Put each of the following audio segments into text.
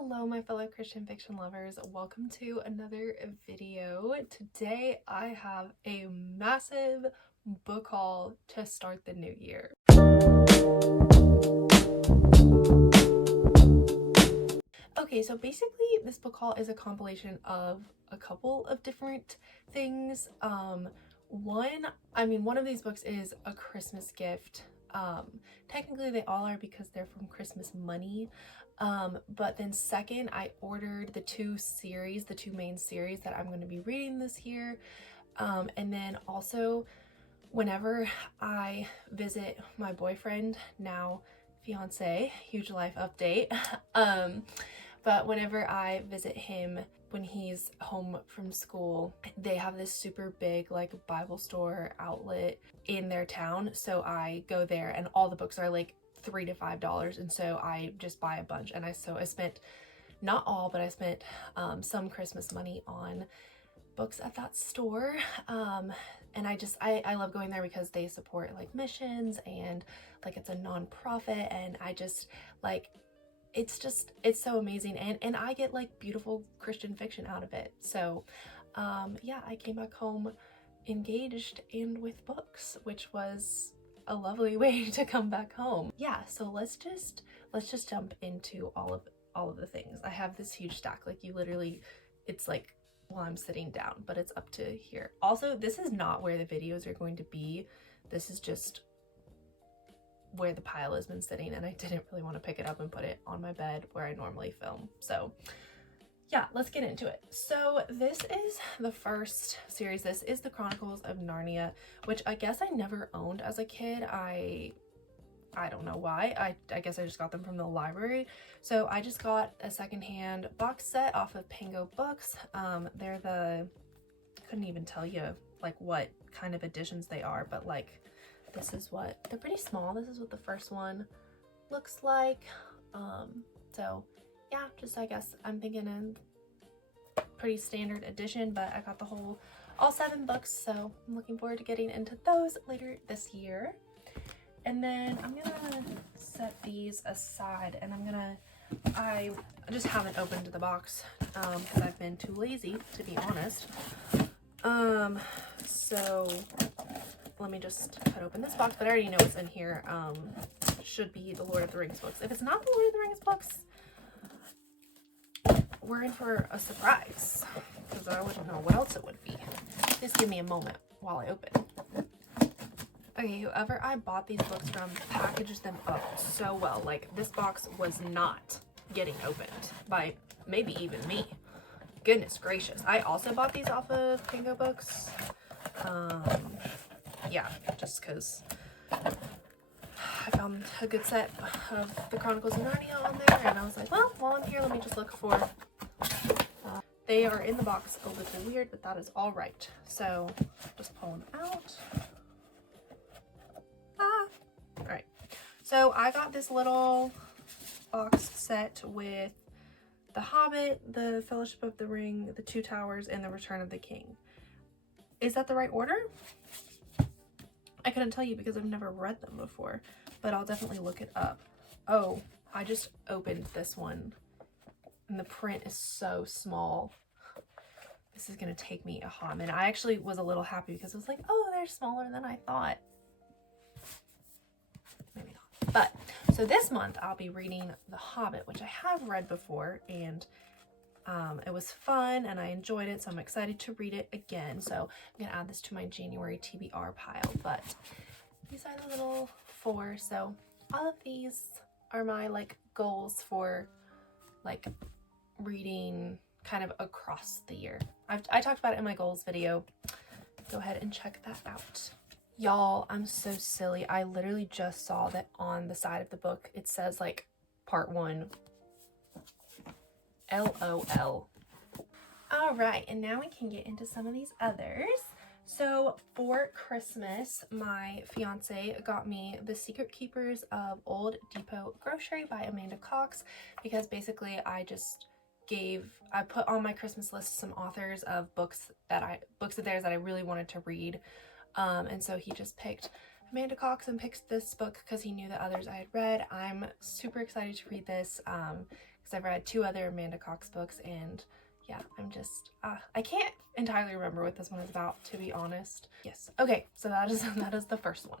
Hello, my fellow Christian fiction lovers. Welcome to another video. Today I have a massive book haul to start the new year. Okay, so basically this book haul is a compilation of a couple of different things. One of these books is a Christmas gift. Technically they all are because they're from Christmas money. But then second, I ordered the two main series that I'm going to be reading this year. And then also whenever I visit my boyfriend, now fiance, huge life update. But whenever I visit him when he's home from school, they have this super big like Bible store outlet in their town. So I go there and all the books are like $3 to $5, and so I just buy a bunch. And I spent not all, but I spent some Christmas money on books at that store. And I love going there because they support like missions and like it's a nonprofit, and I just like it's so amazing, and I get like beautiful Christian fiction out of it. So yeah, I came back home engaged and with books, which was a lovely way to come back home. Yeah, so let's just jump into all of the things. I have this huge stack, like it's like, well, I'm sitting down, but it's up to here. Also, this is not where the videos are going to be. This is just where the pile has been sitting, and I didn't really want to pick it up and put it on my bed where I normally film. So yeah, let's get into it. So this is the first series. This is the Chronicles of Narnia, which I guess I never owned as a kid. I don't know why. I guess I just got them from the library. So I just got a secondhand box set off of Pango Books. Couldn't even tell you like what kind of editions they are, but like they're pretty small. This is what the first one looks like. So yeah, just I guess I'm thinking a pretty standard edition, but I got all 7 books, so I'm looking forward to getting into those later this year. And then I'm gonna set these aside, and I just haven't opened the box because I've been too lazy, to be honest. So let me just cut open this box, but I already know what's in here. Should be the Lord of the Rings books. If it's not the Lord of the Rings books, we're in for a surprise, because I wouldn't know what else it would be. Just give me a moment while I open. Okay, whoever I bought these books from packaged them up so well. Like, this box was not getting opened by maybe even me. Goodness gracious. I also bought these off of Pango Books. Yeah, just because I found a good set of the Chronicles of Narnia on there, and I was like, well, while I'm here, let me just look for... they are in the box a little weird, but that is all right. So, just pull them out. All right. So, I got this little box set with The Hobbit, The Fellowship of the Ring, The Two Towers, and The Return of the King. Is that the right order? I couldn't tell you because I've never read them before, but I'll definitely look it up. Oh, I just opened this one, and the print is so small. This is gonna take me a hot minute. I actually was a little happy because I was like, oh, they're smaller than I thought. Maybe not. But, so this month I'll be reading The Hobbit, which I have read before, and it was fun and I enjoyed it, so I'm excited to read it again. So I'm gonna add this to my January TBR pile. But these are the little 4. So all of these are my like goals for like reading kind of across the year. I talked about it in my goals video. Go ahead and check that out. Y'all, I'm so silly. I literally just saw that on the side of the book it says like part 1. LOL. All right, and now we can get into some of these others. So for Christmas, my fiance got me The Secret Keepers of Old Depot Grocery by Amanda Cox, because basically I put on my Christmas list some authors of books of theirs that I really wanted to read. And so he just picked Amanda Cox and picked this book because he knew the others I had read. I'm super excited to read this because because I've read 2 other Amanda Cox books, and yeah, I'm just, I can't entirely remember what this one is about, to be honest. Yes. Okay, so that is the first one.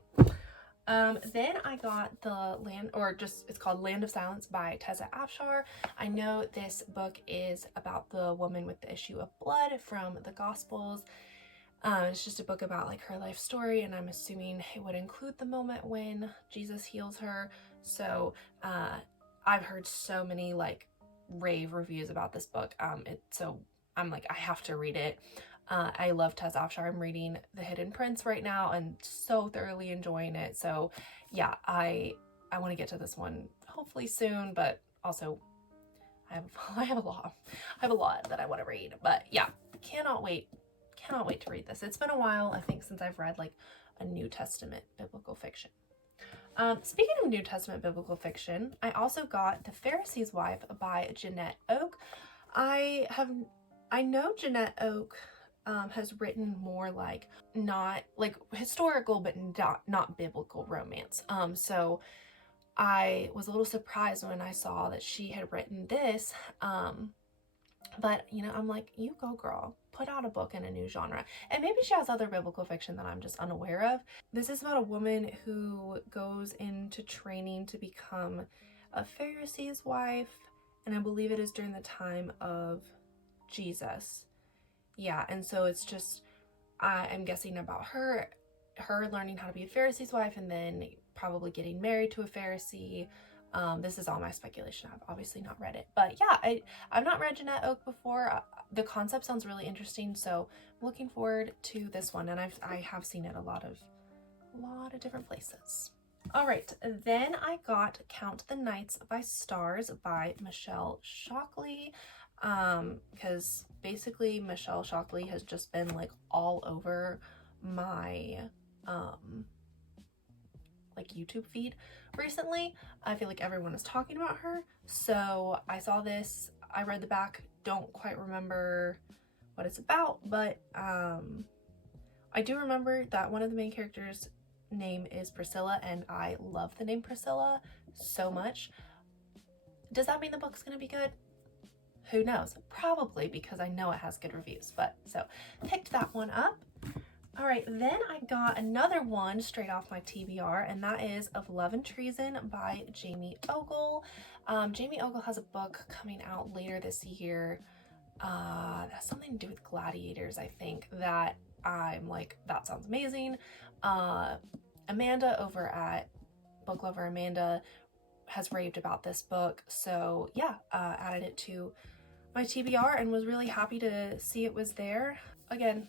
Then I got it's called Land of Silence by Tessa Afshar. I know this book is about the woman with the issue of blood from the Gospels. It's just a book about like her life story, and I'm assuming it would include the moment when Jesus heals her. So I've heard so many like rave reviews about this book. So I'm like, I have to read it. I love Tess Afshar. I'm reading The Hidden Prince right now and so thoroughly enjoying it. So yeah, I want to get to this one hopefully soon, but also I have a lot that I want to read. But yeah, cannot wait to read this. It's been a while, I think, since I've read like a New Testament biblical fiction. Speaking of New Testament biblical fiction, I also got The Pharisee's Wife by Jeanette Oke. I know Jeanette Oke has written more like not like historical but not biblical romance. So I was a little surprised when I saw that she had written this. But you know, I'm like, you go girl, put out a book in a new genre. And maybe she has other biblical fiction that I'm just unaware of. This is about a woman who goes into training to become a Pharisee's wife, and I believe it is during the time of Jesus. Yeah, and so it's just, I'm guessing about her learning how to be a Pharisee's wife and then probably getting married to a Pharisee. This is all my speculation. I've obviously not read it, but yeah, I've not read Jeanette Oke before. The concept sounds really interesting, so I'm looking forward to this one, and I have seen it a lot of different places. All right, then I got Count the Nights by Stars by Michelle Shockley, because basically Michelle Shockley has just been like all over my like YouTube feed recently. I feel like everyone is talking about her, so I saw this, I read the back, don't quite remember what it's about, but I do remember that one of the main characters' name is Priscilla, and I love the name Priscilla so much. Does that mean the book's gonna be good? Who knows? Probably, because I know it has good reviews. But so picked that one up. All right, then I got another one straight off my TBR, and that is Of Love and Treason by Jamie Ogle. Jamie Ogle has a book coming out later this year that has something to do with gladiators, I think, that I'm like, that sounds amazing. Amanda over at Book Lover Amanda has raved about this book, so yeah, added it to my TBR and was really happy to see it was there. Again,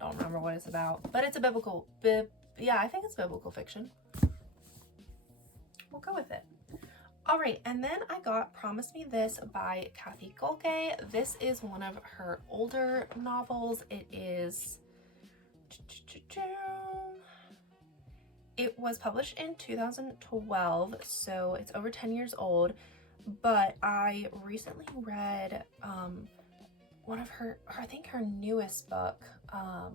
don't remember what it's about, but it's a yeah, I think it's biblical fiction. We'll go with it. All right, and then I got Promise Me This by Kathy Golke. This is one of her older novels. It was published in 2012, so it's over 10 years old, but I recently read one of I think her newest book. Let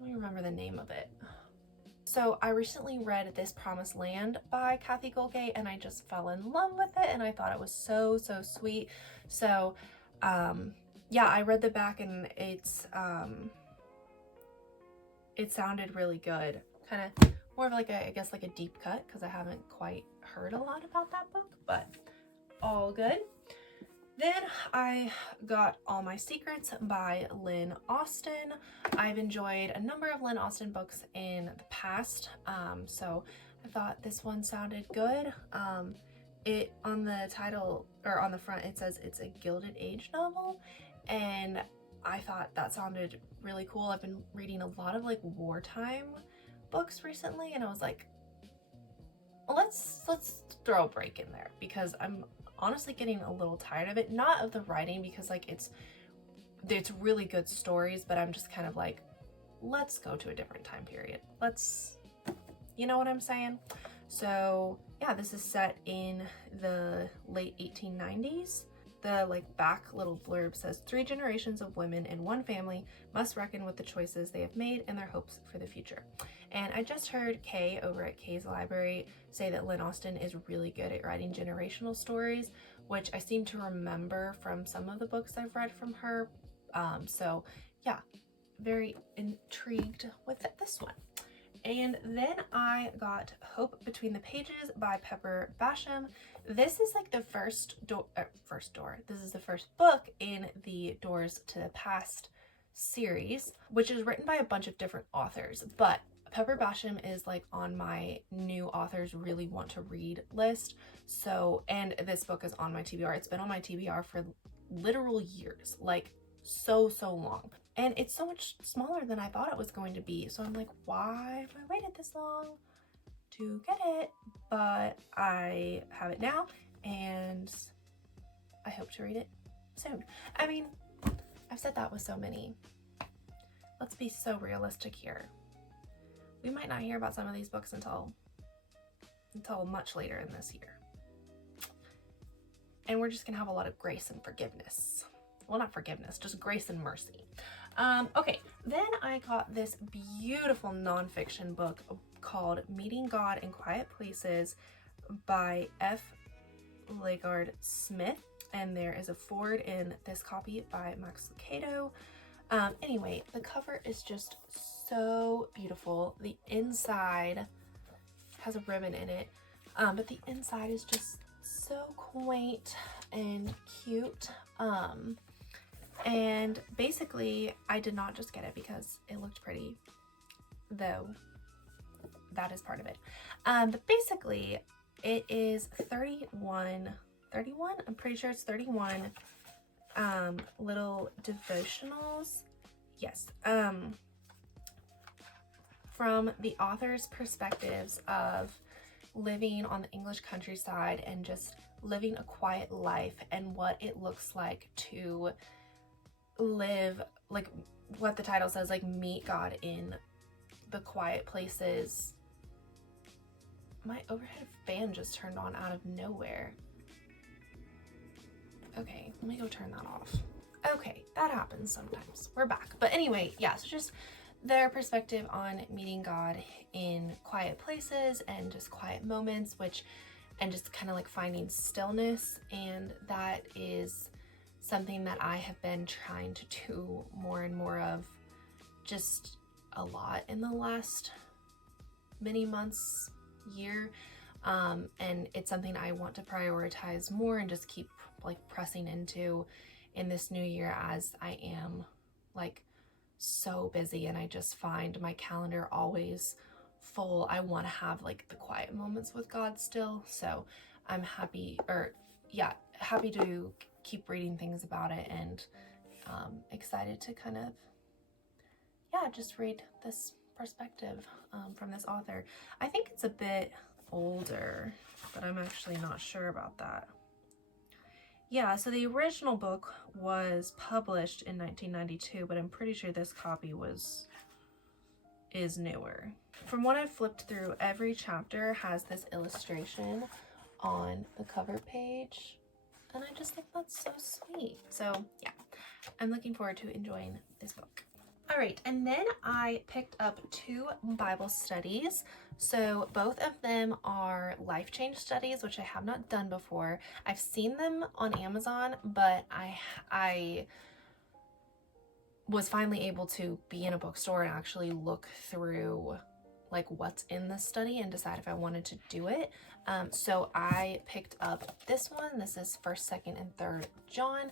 me remember the name of it. So I recently read This Promised Land by Kathy Golke, and I just fell in love with it, and I thought it was so sweet. So yeah, I read the back, and it sounded really good. Kind of more of like I guess like a deep cut, because I haven't quite heard a lot about that book, but all good. Then I got All My Secrets by Lynn Austin. I've enjoyed a number of Lynn Austin books in the past, so I thought this one sounded good. It on the title, or on the front, it says it's a Gilded Age novel, and I thought that sounded really cool. I've been reading a lot of like wartime books recently, and I was like, let's throw a break in there, because I'm honestly getting a little tired of it. Not of the writing, because like it's really good stories, but I'm just kind of like, let's go to a different time period. You know what I'm saying? So yeah, this is set in the late 1890s. the like back little blurb says 3 generations of women in one family must reckon with the choices they have made and their hopes for the future. And I just heard Kay over at Kay's Library say that Lynn Austin is really good at writing generational stories, which I seem to remember from some of the books I've read from her. So yeah, very intrigued with this one. And then I got Hope Between the Pages by Pepper Basham. This is like the first door. This is the first book in the Doors to the Past series, which is written by a bunch of different authors. But Pepper Basham is like on my new authors really want to read list. So, and this book is on my TBR. It's been on my TBR for literal years, like so long. And it's so much smaller than I thought it was going to be. So I'm like, why have I waited this long to get it? But I have it now and I hope to read it soon. I mean, I've said that with so many. Let's be so realistic here. We might not hear about some of these books until much later in this year. And we're just gonna have a lot of grace and forgiveness. Well, not forgiveness, just grace and mercy. Okay, then I got this beautiful nonfiction book called Meeting God in Quiet Places by F. Legard Smith, and there is a foreword in this copy by Max Lucado. Anyway, the cover is just so beautiful. The inside has a ribbon in it, but the inside is just so quaint and cute. And basically, I did not just get it because it looked pretty, though that is part of it. But basically, it is 31, I'm pretty sure it's 31 little devotionals. Yes. From the author's perspectives of living on the English countryside and just living a quiet life and what it looks like to live, like what the title says, like meet God in the quiet places. My overhead fan just turned on out of nowhere. Okay, let me go turn that off. Okay, that happens sometimes. We're back. But anyway, yeah, so just their perspective on meeting God in quiet places and just quiet moments, and just kind of like finding stillness. And that is something that I have been trying to do more and more of, just a lot in the last many months, year. And it's something I want to prioritize more and just keep like pressing into in this new year, as I am like so busy and I just find my calendar always full. I want to have like the quiet moments with God still. So I'm happy to keep reading things about it, and excited to kind of, just read this perspective from this author. I think it's a bit older, but I'm actually not sure about that. Yeah, so the original book was published in 1992, but I'm pretty sure this copy is newer. From what I've flipped through, every chapter has this illustration on the cover page, and I just think that's so sweet. So yeah, I'm looking forward to enjoying this book. All right, and then I picked up 2 Bible studies. So both of them are life change studies, which I have not done before. I've seen them on Amazon, but I was finally able to be in a bookstore and actually look through like what's in the study and decide if I wanted to do it. So I picked up this one. This is 1st, 2nd, and 3rd John.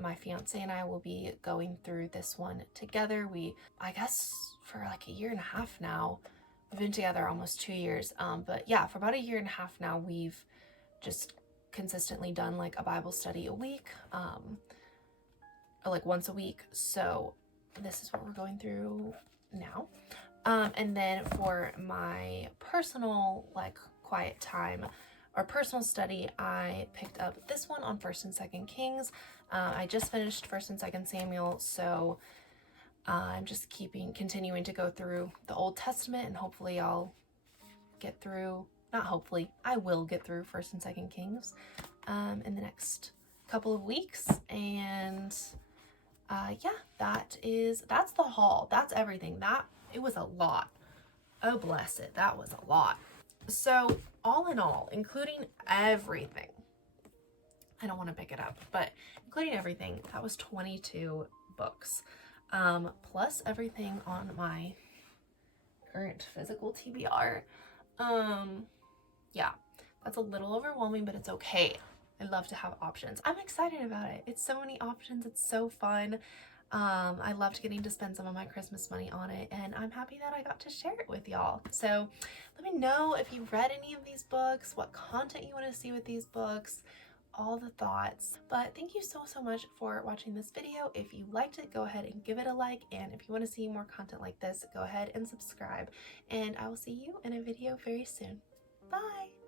My fiance and I will be going through this one together. I guess for like a year and a half now, we've been together almost 2 years. But yeah, for about a year and a half now, we've just consistently done like a Bible study a week, like once a week. So this is what we're going through now. And then for my personal like quiet time or personal study, I picked up this one on 1st and 2nd Kings. I just finished 1st and 2nd Samuel, so I'm just continuing to go through the Old Testament, and hopefully I'll get through, not hopefully, I will get through 1st and 2nd Kings in the next couple of weeks. And yeah, that's the haul. That's everything. It was a lot. Oh, bless it. That was a lot. So all in all, including everything, I don't want to pick it up, but including everything, that was 22 books. Plus everything on my current physical TBR. Yeah, that's a little overwhelming, but it's okay. I love to have options. I'm excited about it. It's so many options. It's so fun. I loved getting to spend some of my Christmas money on it, and I'm happy that I got to share it with y'all. So let me know if you've read any of these books, what content you want to see with these books, all the thoughts. But thank you so much for watching this video. If you liked it, go ahead and give it a like, and if you want to see more content like this, go ahead and subscribe, and I will see you in a video very soon. Bye.